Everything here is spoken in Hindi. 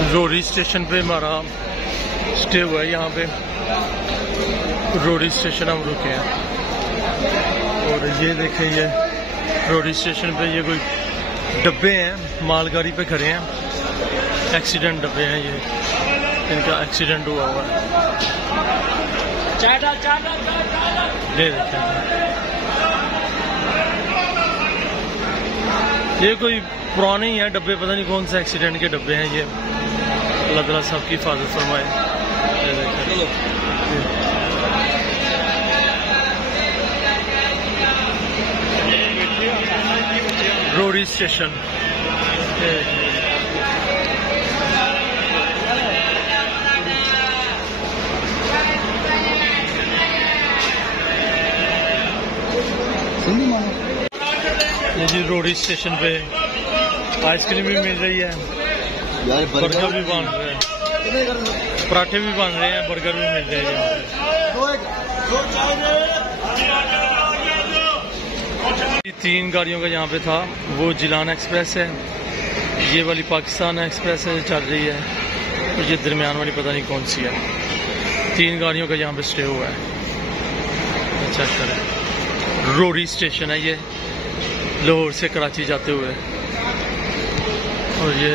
रोरी स्टेशन पे हमारा स्टे हुआ है। यहाँ पे रोरी स्टेशन हम रुके हैं और ये देखें, ये रोरी स्टेशन पे ये कोई डब्बे हैं, मालगाड़ी पे खड़े हैं। एक्सीडेंट डब्बे हैं ये, इनका एक्सीडेंट हुआ हुआ है। ये देखें, ये कोई पुराने ही हैं डब्बे, पता नहीं कौन से एक्सीडेंट के डब्बे हैं ये। अल्लाह ताला सबकी हिफाजत फरमाए। ये देखें, रोरी स्टेशन। ये जी रोरी स्टेशन पे आइसक्रीम भी मिल रही है, बर्गर भी बन रहे हैं, पराठे भी बन रहे हैं, बर्गर भी मिल रहे हैं। तीन गाड़ियों का यहाँ पे था, वो जिलान एक्सप्रेस है, ये वाली पाकिस्तान एक्सप्रेस है चल रही है, और ये दरमियान वाली पता नहीं कौन सी है। तीन गाड़ियों का यहाँ पे स्टे हुआ है। अच्छा करें, रोरी स्टेशन है ये, लाहौर से कराची जाते हुए। और ये